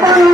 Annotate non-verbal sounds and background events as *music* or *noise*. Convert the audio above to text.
Thank *laughs* you.